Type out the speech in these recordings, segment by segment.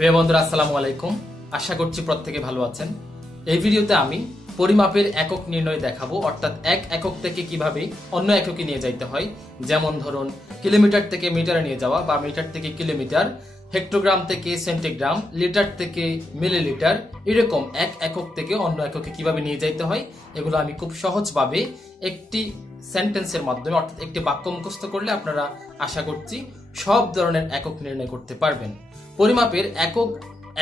প্রিয় বন্ধুরা, আসসালামু আলাইকুম। আশা করছি প্রত্যেকে ভালো আছেন। এই ভিডিওতে আমি পরিমাপের একক নির্ণয় দেখাবো, অর্থাৎ এক একক থেকে কীভাবে অন্য এককে নিয়ে যাইতে হয়। যেমন ধরুন, কিলোমিটার থেকে মিটারে নিয়ে যাওয়া বা মিটার থেকে কিলোমিটার, হেক্টোগ্রাম থেকে সেন্টিগ্রাম, লিটার থেকে মিলিলিটার, এরকম এক একক থেকে অন্য এককে কীভাবে নিয়ে যাইতে হয়, এগুলো আমি খুব সহজভাবে একটি সেন্টেন্সের মাধ্যমে, অর্থাৎ একটি বাক্য মুখস্থ করলে আপনারা আশা করছি সব ধরনের একক নির্ণয় করতে পারবেন। পরিমাপের একক,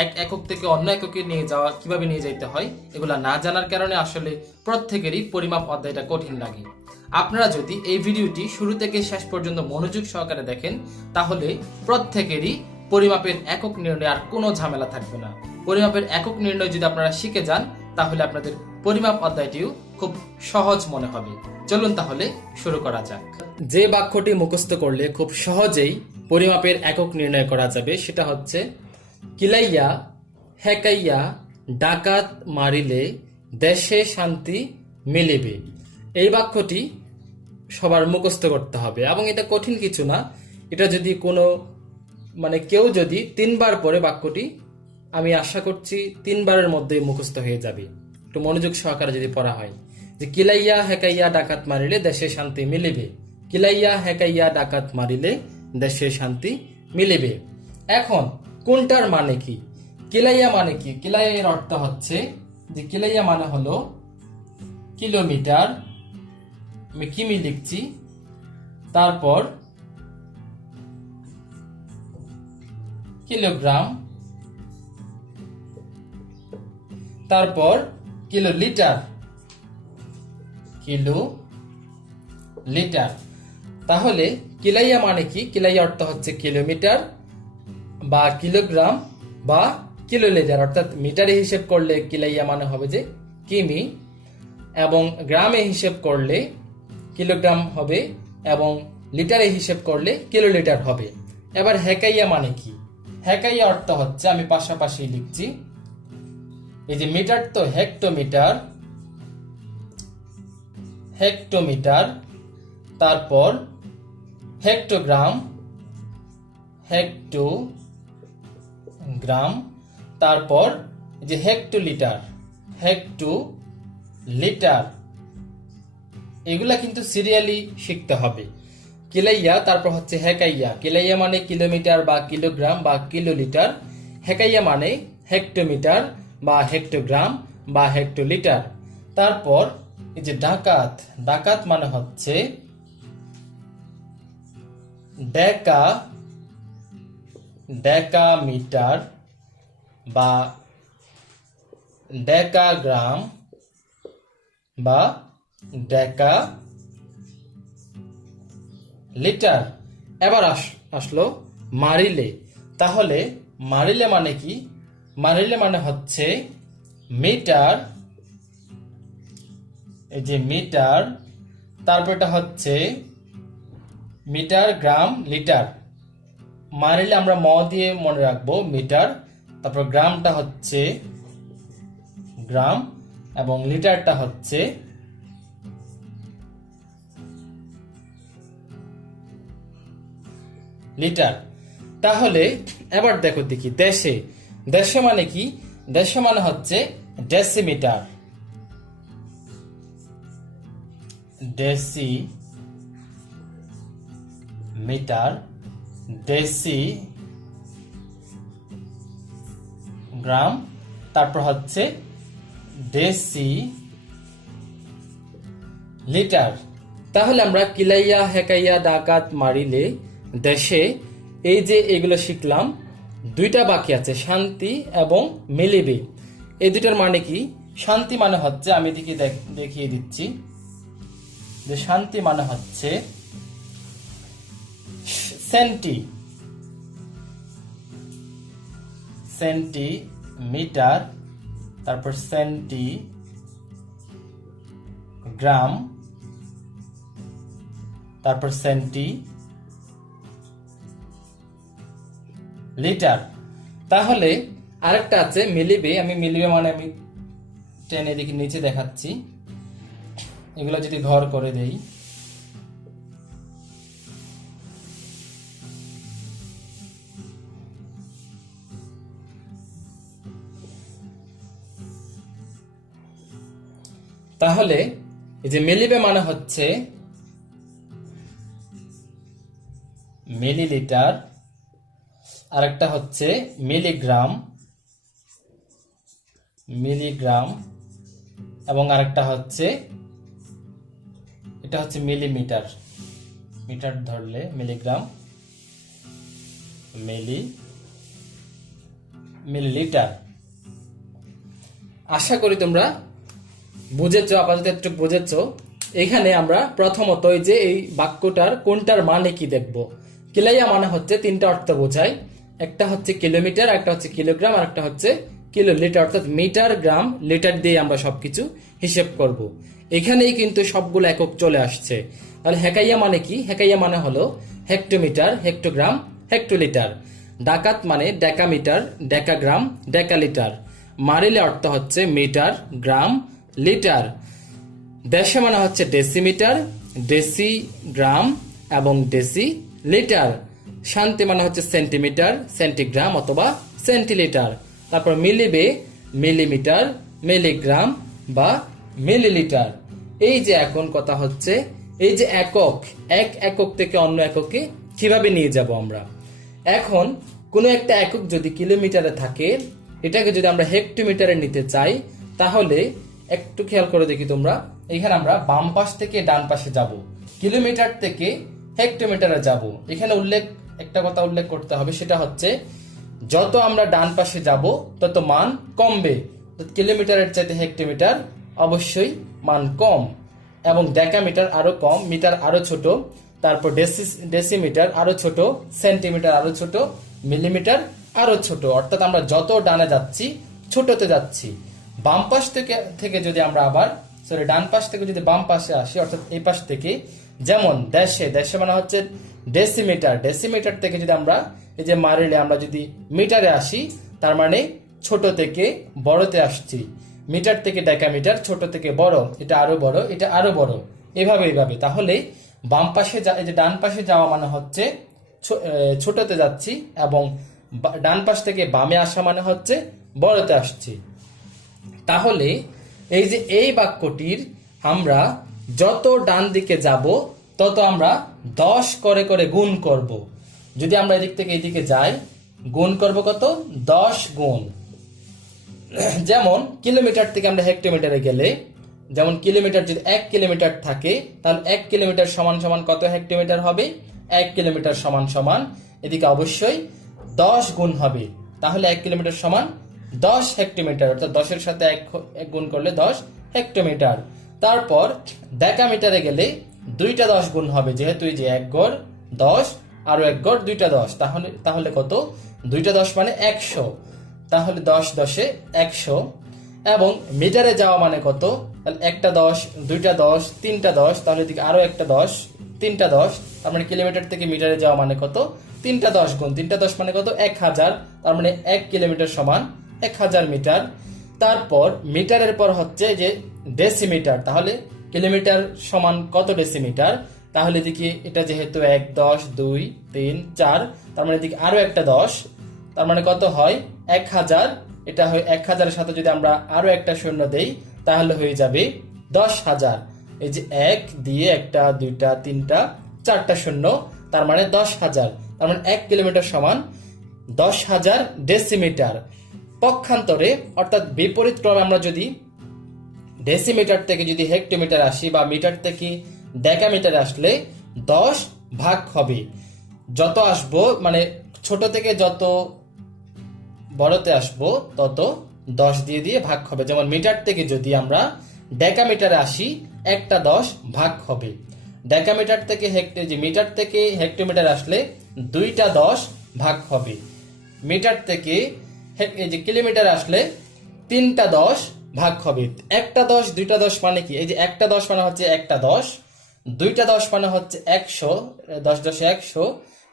এক একক থেকে অন্য এককে নিয়ে যাওয়া, কীভাবে নিয়ে যাইতে হয়, এগুলা না জানার কারণে আসলে প্রত্যেকেরই পরিমাপ অধ্যায়টা কঠিন লাগে। আপনারা যদি এই ভিডিওটি শুরু থেকে শেষ পর্যন্ত মনোযোগ সহকারে দেখেন, তাহলে প্রত্যেকেরই পরিমাপের একক নির্ণয় আর কোনো ঝামেলা থাকবে না। পরিমাপের একক নির্ণয় যদি আপনারা শিখে যান, তাহলে আপনাদের পরিমাপ অধ্যায়টিও খুব সহজ মনে হবে। চলুন তাহলে শুরু করা যাক। যে বাক্যটি মুখস্থ করলে খুব সহজেই পরিমাপের একক নির্ণয় করা যাবে, সেটা হচ্ছে, কিলাইয়া, হেকাইয়া, ডাকাত মারিলে দেশে শান্তি মিলিবে। এই বাক্যটি সবার মুখস্থ করতে হবে, এবং এটা কঠিন কিছু না। এটা যদি কোনো মানে কেউ যদি তিনবার পরে বাক্যটি, আমি আশা করছি তিনবারের মধ্যে মুখস্থ হয়ে যাবে। একটু মনোযোগ সহকারে যদি পড়া হয়, যে কিলাইয়া হেকাইয়া ডাকাত মারিলে দেশে শান্তি মিলিবে। কিলাইয়া হেকাইয়া ডাকাত মারিলে দেশে শান্তি মিলিবে। এখন, কোনটার মানে কি? কিলাইয়া মানে কি? কিলাইয়া এর অর্থ হচ্ছে, যে কিলাইয়া মানে হলো কিলোমিটার, আমি কিমি লিখছি, তারপর কিলোগ্রাম, তারপর কিলো লিটার? Kilo litre. তাহলে কিলাইয়া মানে কি? কিলাইয়া অর্থ হচ্ছে কিলোমিটার বা কিলোগ্রাম বা কিলো লিটার অর্থাৎ মিটারে হিসেব করলে কিলাইয়া মানে হবে যে কিমি, এবং গ্রামে হিসেব করলে কিলোগ্রাম হবে, এবং লিটারে হিসেব করলে কিলো লিটার হবে। এবার হেকাইয়া মানে কি? হেকাইয়া অর্থ হচ্ছে, আমি পাশাপাশি লিখছি এই যে মিটার তো হেক্টোমিটার হেক্টোমিটার, তারপর হেক্টোগ্রাম হেক্টো গ্রাম তারপর যে হেক্টো লিটার হেক্টো লিটার এগুলা কিন্তু সিরিয়ালি শিখতে হবে। কিলাইয়া, তারপর হচ্ছে হেকাইয়া। কিলাইয়া মানে কিলোমিটার বা কিলোগ্রাম বা কিলোলিটার। হেকাইয়া মানে হেক্টোমিটার। বা হেক্টোগ্রাম বা হেক্টোলিটার তারপর এই যে ডাকাত ডাকাত মানে হচ্ছে ডেকা ডেকা মিটার বা ডেকাগ্রাম বা ডেকা লিটার এবার আস- আসলো মারিলে। তাহলে মারিলে মানে কি? মারিলে মানে হচ্ছে মিটার এই যে মিটার তারপরটা হচ্ছে মিটার গ্রাম লিটার মারিলে আমরা ম দিয়ে মনে রাখব মিটার তারপর গ্রামটা হচ্ছে গ্রাম এবং লিটারটা হচ্ছে লিটার তাহলে, এবার দেখো দেখি, দেশে দেশে মানে কি? দেশে মানে হচ্ছে decimetre decimetre decigram তারপর হচ্ছে ডেসি লিটার তাহলে আমরা কিলাইয়া হেকাইয়া ডাকাত মারিলে দেশে এই যে এগুলো শিখলাম দুইটা বাকি আছে, শান্তি এবং মিলিবে। এই দুইটার মানে কি? শান্তি মানে হচ্ছে, আমি এদিকে দেখিয়ে দিচ্ছি, যে শান্তি মানে হচ্ছে সেন্টি সেন্টি মিটার তারপর সেন্টি গ্রাম তারপর সেন্টি লিটার। তাহলে আরেকটা আছে, মিলিবে, আমি মিলিবে মানে আমি টেনে এদিকে নিচে দেখাচ্ছি। এগুলো যদি ঘর করে দেই। তাহলে এই যে মিলিবে মানে হচ্ছে মিলিলিটার আরেকটা হচ্ছে মিলিগ্রাম মিলিগ্রাম, এবং আরেকটা হচ্ছে, এটা হচ্ছে মিলিমিটার। মিটার ধরলে মিলিগ্রাম, মিলি, মিলিলিটার। আশা করি তোমরা বুঝেছ, আপাতত একটু বুঝেছ। এখানে আমরা প্রথমত এই যে এই বাক্যটার কোনটার মানে কি দেখব। কিলাইয়া মানে হচ্ছে তিনটা অর্থ বোঝায়। একটা হচ্ছে কিলোমিটার, একটা হচ্ছে কিলোগ্রাম, আর একটা হচ্ছে কিলো লিটার, অর্থাৎ মিটার, গ্রাম, লিটার দিয়ে আমরা সবকিছু হিসেব করব। এখানেই কিন্তু সবগুলো একক চলে আসছে। তাহলে হেকাইয়া মানে কি? হেকাইয়া মানে হলো হেক্টোমিটার, হেক্টোগ্রাম, হেক্টোলিটার। ডাকাত মানে ডেকামিটার, ডেকাগ্রাম, ডেকালিটার। মারিলে অর্থ হচ্ছে মিটার, গ্রাম, লিটার। দেশে মানে হচ্ছে ডেসিমিটার ডেসি গ্রাম এবং ডেসি লিটার শান্তি মানে হচ্ছে সেন্টিমিটার, সেন্টিগ্রাম অথবা সেন্টিলিটার। তারপর মিলিবে মিলিমিটার, মিলিগ্রাম বা মিলিলিটার। এই যে এখন কথা হচ্ছে, এই যে একক, এক একক থেকে অন্য এককে কীভাবে নিয়ে যাব আমরা? এখন কোনো একটা একক যদি কিলোমিটারে থাকে, এটাকে যদি আমরা হেক্টোমিটারে নিতে চাই, তাহলে একটু খেয়াল করে দেখি তোমরা, এখানে আমরা বাম পাশ থেকে ডান পাশে যাব। কিলোমিটার থেকে হেক্টোমিটারে যাব। এখানে উল্লেখ একটা কথা উল্লেখ করতে হবে, সেটা হচ্ছে যত আমরা ডান পাশে যাব, তত মান কমবে। কিলোমিটারের চাইতে হেক্টোমিটার অবশ্যই মান কম এবং ডেকামিটার আরও কম, মিটার আরও ছোট, তারপর ডেসি- ডেসিমিটার আরও ছোট, সেন্টিমিটার আরও ছোট, মিলিমিটার আরও ছোট। অর্থাৎ আমরা যত ডানে যাচ্ছি, ছোটতে যাচ্ছি। বাম পাশ থেকে থেকে যদি আমরা আবার সরি ডান পাশ থেকে যদি বাম পাশে আসি, অর্থাৎ এই পাশ থেকে যেমন দেশে দেশে মানে হচ্ছে ডেসিমিটার ডেসিমিটার থেকে যদি আমরা এই যে মারিলে আমরা যদি মিটারে আসি, তার মানে ছোট থেকে বড়তে আসছি। মিটার থেকে ডেকামিটার ছোট থেকে বড়, এটা আরও বড়, এটা আরও বড়। এভাবে এইভাবে তাহলে বাম পাশে যা- এই যে ডান পাশে যাওয়া মানে হচ্ছে ছোটতে যাচ্ছি এবং ডান পাশ থেকে বামে আসা মানে হচ্ছে বড়তে আসছি। তাহলে এই যে এই বাক্যটির আমরা যত ডান দিকে যাব, তত আমরা দশ করে করে গুণ করব। যদি আমরা এদিক থেকে এদিকে যাই, গুণ করব কত? দশ গুণ। যেমন কিলোমিটার থেকে আমরা হেক্টোমিটারে গেলে, যেমন কিলোমিটার যদি এক কিলোমিটার থাকে, তাহলে এক কিলোমিটার সমান সমান কত হেক্টোমিটার হবে? এক কিলোমিটার সমান সমান, এদিকে অবশ্যই দশ গুণ হবে। তাহলে এক কিলোমিটার সমান দশ হেক্টোমিটার, অর্থাৎ দশের সাথে এক গুণ করলে দশ হেক্টোমিটার। তারপর ডেকামিটারে গেলে দুইটা দশ গুণ হবে, যেহেতু এই যে এক গড় দশ আরও এক গড় দুইটা দশ, তাহলে তাহলে কত? দুইটা দশ মানে একশো। তাহলে দশ দশে একশো। এবং মিটারে যাওয়া মানে কত? তাহলে একটা দশ, দুইটা দশ, তিনটা দশ, তাহলে এদিকে আরও একটা দশ, তিনটা দশ। তার মানে কিলোমিটার থেকে মিটারে যাওয়া মানে কত? তিনটা দশ গুণ। তিনটা দশ মানে কত? এক হাজার। তার মানে এক কিলোমিটার সমান এক হাজার মিটার তারপর মিটারের পর হচ্ছে যে ডেসিমিটার তাহলে কিলোমিটার সমান কত ডেসিমিটার তাহলে এদিকে এটা যেহেতু এক, দশ, দুই, তিন, চার, তার মানে এদিকে আরও একটা দশ, তার মানে কত হয়? এক হাজার। এটা হয় এক হাজারের সাথে যদি আমরা আরও একটা শূন্য দেই, তাহলে হয়ে যাবে দশ হাজার। এই যে এক দিয়ে একটা, দুইটা, তিনটা, চারটা শূন্য, তার মানে দশ হাজার। তার মানে এক কিলোমিটার সমান দশ হাজার ডেসিমিটার পক্ষান্তরে, অর্থাৎ বিপরীত ক্রমে আমরা যদি ডেসিমিটার থেকে যদি হেক্টোমিটার আসি বা মিটার থেকে ডেকামিটার আসলে দশ ভাগ হবে। যত আসব মানে ছোট থেকে যত বড়তে আসব, তত দশ দিয়ে দিয়ে ভাগ হবে। যেমন মিটার থেকে যদি আমরা ডেকামিটারে আসি, একটা দশ ভাগ হবে। ডেকামিটার থেকে হেক্টে যে মিটার থেকে হেক্টোমিটার আসলে দুইটা দশ ভাগ হবে। মিটার থেকে এই যে কিলোমিটার আসলে তিনটা দশ ভাগ হবে। একটা দশ, দুইটা দশ মানে কি? এই যে একটা দশ মানে হচ্ছে একটা দশ, দুইটা দশ মানে হচ্ছে একশো, দশ দশে একশো,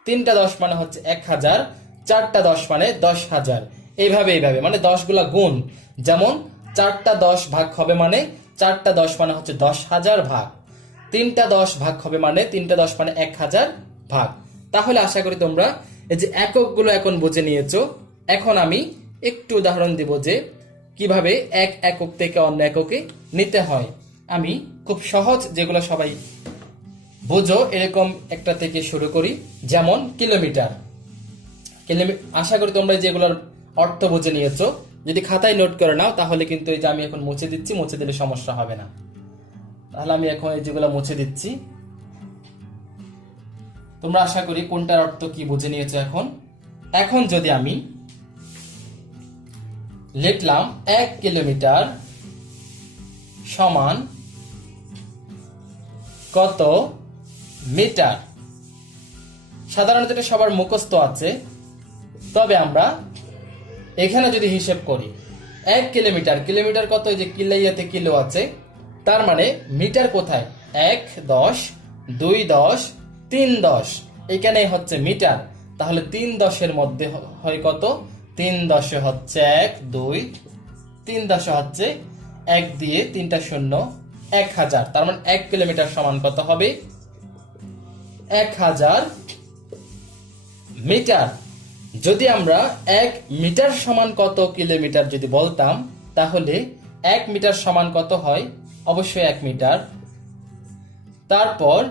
তিনটা দশ মানে হচ্ছে এক হাজার, চারটা দশ মানে দশ হাজার। এইভাবে এইভাবে মানে দশগুলা গুণ। যেমন চারটা দশ ভাগ হবে মানে চারটা দশ মানে হচ্ছে দশ হাজার ভাগ। তিনটা দশ ভাগ হবে মানে তিনটা দশ মানে এক হাজার ভাগ। তাহলে আশা করি তোমরা এই যে এককগুলো এখন বুঝে নিয়েছো। এখন আমি একটু উদাহরণ দিব যে কীভাবে এক একক থেকে অন্য এককে নিতে হয়। আমি খুব সহজ যেগুলো সবাই বোঝো, এরকম একটা থেকে শুরু করি, যেমন কিলোমিটার। কিলোমি- আশা করি তোমরা যেগুলোর অর্থ বুঝে নিয়েছো, যদি খাতায় নোট করে নাও, তাহলে কিন্তু এই যে আমি এখন মুছে দিচ্ছি, মুছে দিলে সমস্যা হবে না। তাহলে আমি এখন এই যেগুলো মুছে দিচ্ছি। তোমরা আশা করি কোনটার অর্থ কি বুঝে নিয়েছো এখন? এখন যদি আমি লিখলাম এক কিলোমিটার সমান কত মিটার? সাধারণত এটা সবার মুখস্থ আছে। তবে আমরা এখানে যদি হিসেব করি, এক কিলোমিটার কিলোমিটার কত যে কিলাইয়াতে কিলো আছে, তার মানে মিটার কোথায়? এক, দশ, দুই, দশ, তিন, দশ। এখানে হচ্ছে মিটার। তাহলে তিন দশের মধ্যে হয় কত? তিন দশে হচ্ছে এক, দুই, তিন দশে হচ্ছে এক দিয়ে তিনটা শূন্য, এক হাজার। তার মানে এক কিলোমিটার সমান কত হবে? এক হাজার মিটার। যদি আমরা এক মিটার সমান কত কিলোমিটার যদি বলতাম, তাহলে এক মিটার সমান কত হয়? অবশ্যই এক মিটার। তারপর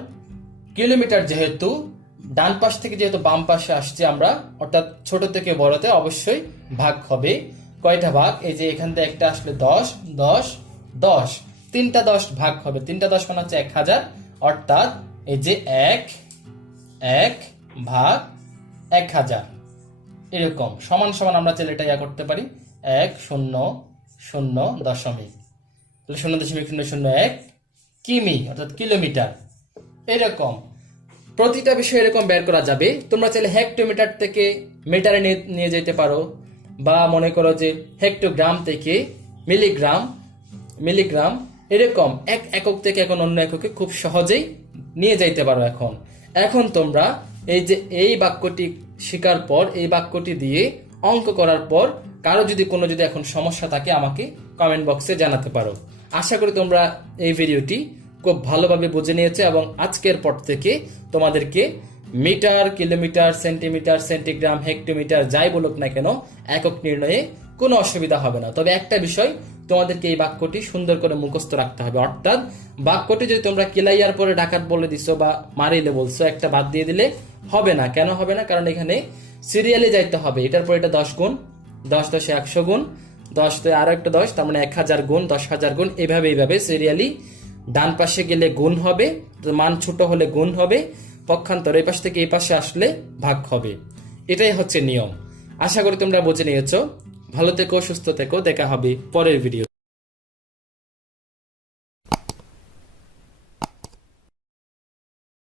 কিলোমিটার যেহেতু ডান পাশ থেকে যেহেতু বাম পাশে আসছে আমরা, অর্থাৎ ছোট থেকে বড়তে অবশ্যই ভাগ হবে। কয়টা ভাগ? এই যে এখান থেকে একটা আসলে দশ দশ দশ। তিনটা দশ ভাগ হবে। তিনটা দশ মানে হচ্ছে এক হাজার। অর্থাৎ এই যে এক এক ভাগ এক হাজার। এরকম, সমান সমান আমরা চাইলে এটা ইয়া করতে পারি। এক শূন্য শূন্য দশমিক। তাহলে শূন্য দশমিক শূন্য শূন্য এক কিমি, অর্থাৎ কিলোমিটার। এরকম। প্রতিটা বিষয় এরকম বের করা যাবে। তোমরা চাইলে হেক্টোমিটার থেকে মিটারে নিয়ে যেতে পারো। বা মনে করো যে হেক্টোগ্রাম থেকে মিলিগ্রাম মিলিগ্রাম এরকম এক একক থেকে এখন অন্য এককে খুব সহজেই নিয়ে যাইতে পারো এখন। এখন তোমরা এই যে এই বাক্যটি শেখার পর, এই বাক্যটি দিয়ে অঙ্ক করার পর কারও যদি কোনো যদি এখন সমস্যা থাকে আমাকে কমেন্ট বক্সে জানাতে পারো। আশা করি তোমরা এই ভিডিওটি খুব ভালোভাবে বুঝে নিয়েছো এবং আজকের পর থেকে তোমাদেরকে metre, kilometre, centimetre, centigram, hectometre, যাই বলুক না কেন, একক নির্ণয়ে কোনো অসুবিধা হবে না। তবে একটা বিষয় তোমাদেরকে এই বাক্যটি সুন্দর করে মুখস্থ রাখতে হবে। অর্থাৎ বাক্যটি যদি তোমরা কিলাইয়ার পরে ডাকাত বলে দিছো বা মারিলে বলছো, একটা বাদ দিয়ে দিলে হবে না। কেন হবে না? কারণ এখানে সিরিয়ালে যাইতে হবে। এটার পর এটা দশ গুণ, দশ দশে একশো গুণ, দশ আরও একটা দশ, তার মানে এক হাজার গুণ, দশ হাজার গুণ, এভাবে এইভাবে সিরিয়ালি ডান পাশে গেলে গুণ হবে, মান ছোট হলে গুণ হবে, পক্ষান্তর এই পাশ থেকে এই পাশে আসলে ভাগ হবে। এটাই হচ্ছে নিয়ম। আশা করি তোমরা বুঝে নিয়েছো। ভালো থেকো, সুস্থ থেকো, দেখা হবে পরের ভিডিও